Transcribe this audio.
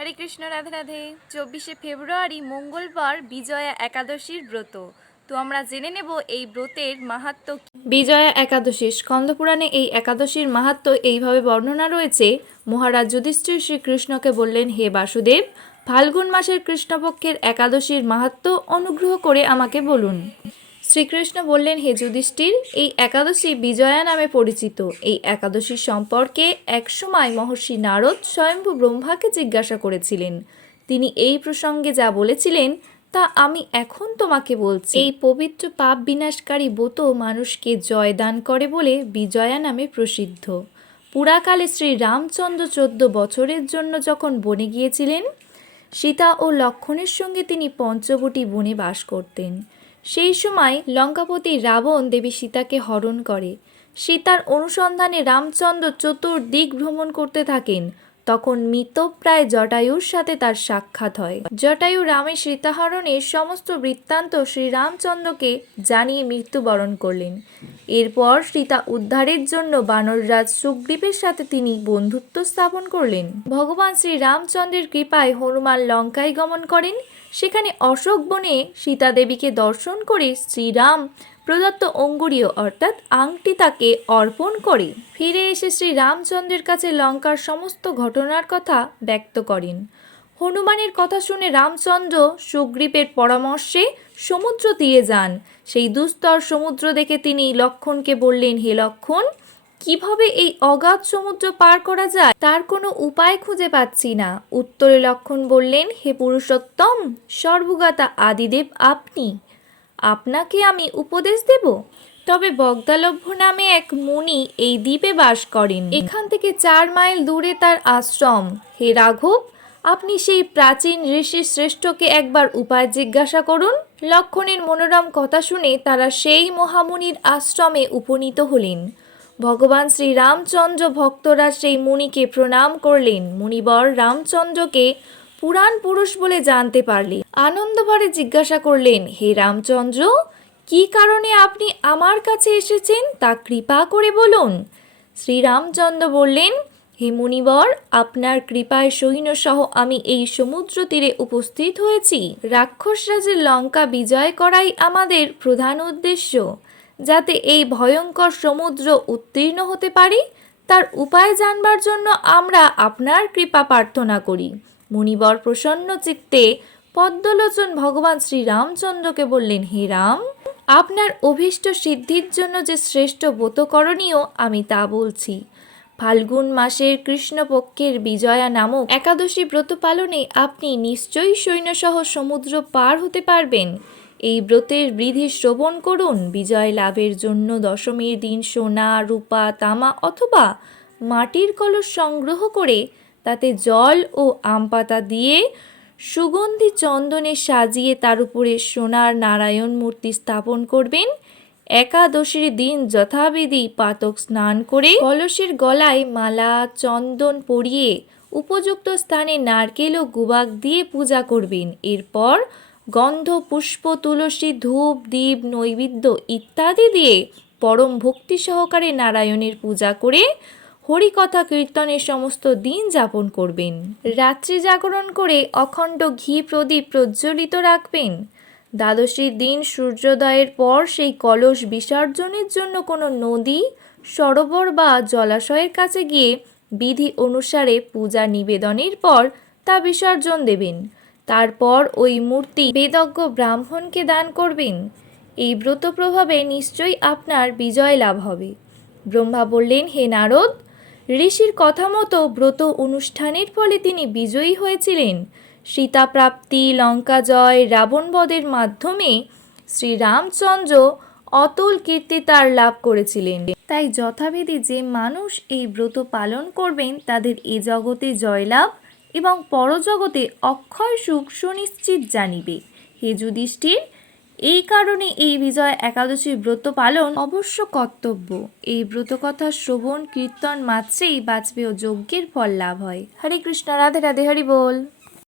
হরে কৃষ্ণ, রাধে রাধে। 24শে ফেব্রুয়ারি মঙ্গলবার বিজয়া একাদশীর ব্রত। তো আমরা জেনে নেব এই ব্রতের মাহাত্ম্য। বিজয়া একাদশী স্কন্দপুরাণে এই একাদশীর মাহাত্ম্য এইভাবে বর্ণনা রয়েছে। মহারাজ যুধিষ্ঠির শ্রীকৃষ্ণকে বললেন, হে বাসুদেব, ফাল্গুন মাসের কৃষ্ণপক্ষের একাদশীর মাহাত্ম্য অনুগ্রহ করে আমাকে বলুন। শ্রীকৃষ্ণ বললেন, হে যুধিষ্ঠির, এই একাদশী বিজয়া নামে পরিচিত। এই একাদশীর সম্পর্কে একসময় মহর্ষি নারদ স্বয়ম্ভু ব্রহ্মাকে জিজ্ঞাসা করেছিলেন। তিনি এই প্রসঙ্গে যা বলেছিলেন তা আমি এখন তোমাকে বলছি। এই পবিত্র পাপ বিনাশকারী ব্রত মানুষকে জয় দান করে বলে বিজয়া নামে প্রসিদ্ধ। পুরাকালে শ্রী রামচন্দ্র 14 বছরের জন্য যখন বনে গিয়েছিলেন, সীতা ও লক্ষ্মণের সঙ্গে তিনি পঞ্চবটী বনে বাস করতেন। সেই সময় লঙ্কাপতি রাবণ দেবী সীতাকে হরণ করে। সীতার অনুসন্ধানে রামচন্দ্র চতুর্দিক ভ্রমণ করতে থাকেন। তখন মৃতপ্রায় জটায়ুর সাথে তার সাক্ষাৎ হয়। জটায়ু রামের সীতাহরণের সমস্ত বৃত্তান্ত শ্রীরামচন্দ্রকে জানিয়ে মৃত্যুবরণ করলেন। এরপর সীতা উদ্ধারের জন্য বানররাজ সুগ্রীবের সাথে তিনি বন্ধুত্ব স্থাপন করলেন। ভগবান শ্রীরামচন্দ্রের কৃপায় হনুমান লঙ্কায় গমন করেন। সেখানে অশোক বনে সীতা দেবীকে দর্শন করে শ্রীরাম প্রদত্ত অঙ্গুরীয় অর্থাৎ আংটি তাকে অর্পণ করে ফিরে এসে শ্রী রামচন্দ্রের কাছে লঙ্কার সমস্ত ঘটনার কথা ব্যক্ত করেন। হনুমানের কথা শুনে রামচন্দ্র সুগ্রীবের পরামর্শে সমুদ্র তীরে যান। সেই দুস্তর সমুদ্র দেখে তিনি লক্ষ্মণকে বললেন, হে লক্ষ্মণ, কিভাবে এই অগাধ সমুদ্র পার করা যায় তার কোনো উপায় খুঁজে পাচ্ছি না। উত্তরে লক্ষ্মণ বললেন, হে পুরুষোত্তম, সর্বজ্ঞাতা আদিদেব আপনি, আপনাকে আমি উপদেশ দেব। তবে বগদালভ্য নামে এক মুনি এই দ্বীপে বাস করেন। এখান থেকে 4 মাইল দূরে তার আশ্রম। হে রাঘব, আপনি সেই প্রাচীন ঋষি শ্রেষ্ঠকে একবার উপায় জিজ্ঞাসা করুন। লক্ষ্মণের মনোরম কথা শুনে তারা সেই মহামুনির আশ্রমে উপনীত হলেন। ভগবান শ্রী রামচন্দ্র ভক্তরা সেই মুনিকে প্রণাম করলেন। মুনিবর রামচন্দ্রকে পুরাণ পুরুষ বলে জানতে পারলেন। আনন্দভরে জিজ্ঞাসা করলেন, হে রামচন্দ্র, কি কারণে আপনি আমার কাছে এসেছেন তা কৃপা করে বলুন। শ্রীরামচন্দ্র বললেন, হে মুনিবর, আপনার কৃপায় সৈন্যসহ আমি এই সমুদ্র তীরে উপস্থিত হয়েছি। রাক্ষসরাজের লঙ্কা বিজয় করাই আমাদের প্রধান উদ্দেশ্য। যাতে এই ভয়ঙ্কর সমুদ্র উত্তীর্ণ হতে পারি তার উপায় জানবার জন্য আমরা আপনার কৃপা প্রার্থনা করি। মুনিবর প্রসন্ন চিত্তে পদ্মলোচন ভগবান শ্রীরামচন্দ্রকে বললেন, হে রাম, আপনার অভীষ্ট সিদ্ধির জন্য যে শ্রেষ্ঠ ব্রত করণীয় আমি তা বলছি। ফাল্গুন মাসের কৃষ্ণপক্ষের বিজয়া নামক একাদশী ব্রত পালনে আপনি নিশ্চয়ই সৈন্যসহ সমুদ্র পার হতে পারবেন। এই ব্রতের বিধি শ্রবণ করুন। বিজয় লাভের জন্য দশমীর দিন সোনা, রূপা, তামা অথবা মাটির কলস সংগ্রহ করে তাতে জল ও আম পাতা দিয়ে সুগন্ধি চন্দনে সাজিয়ে তার উপরে সোনার নারায়ণ মূর্তি স্থাপন করবেন। একাদশীর দিন যথাবিধি পাতক স্নান করে কলসের গলায় মালা চন্দন পরিয়ে উপযুক্ত স্থানে নারকেল ও গুবাক দিয়ে পূজা করবেন। এরপর গন্ধ, পুষ্প, তুলসী, ধূপ, দীপ, নৈবেদ্য ইত্যাদি দিয়ে পরম ভক্তি সহকারে নারায়ণের পূজা করে হরিকথা কীর্তনের সমস্ত দিন যাপন করবেন। রাত্রি জাগরণ করে অখণ্ড ঘি প্রদীপ প্রজ্বলিত রাখবেন। দ্বাদশীর দিন সূর্যোদয়ের পর সেই কলস বিসর্জনের জন্য কোনো নদী, সরোবর বা জলাশয়ের কাছে গিয়ে বিধি অনুসারে পূজা নিবেদনের পর তা বিসর্জন দেবেন। তারপর ওই মূর্তি বেদজ্ঞ ব্রাহ্মণকে দান করবেন। এই ব্রত প্রভাবে নিশ্চয়ই আপনার বিজয় লাভ হবে। ব্রহ্মা বললেন, হে নারদ, ঋষির কথা মতো ব্রত অনুষ্ঠানের ফলে তিনি বিজয়ী হয়েছিলেন। সীতা প্রাপ্তি, লঙ্কা জয়, রাবণ বধের মাধ্যমে শ্রীরামচন্দ্র অতুল কীর্তি তার লাভ করেছিলেন। তাই যথাবিধি যে মানুষ এই ব্রত পালন করবেন তাদের এ জগতে জয়লাভ এবং পরজগতে অক্ষয় সুখ সুনিশ্চিত জানিবে। হে যুধিষ্ঠির, এই কারণে এই বিজয় একাদশী ব্রত পালন অবশ্য কর্তব্য। এই ব্রত কথা শ্রবণ কীর্তন মাত্রেই বাঁচবে ও যজ্ঞের ফল লাভ হয়। হরে কৃষ্ণ, রাধে রাধে, হরি বল।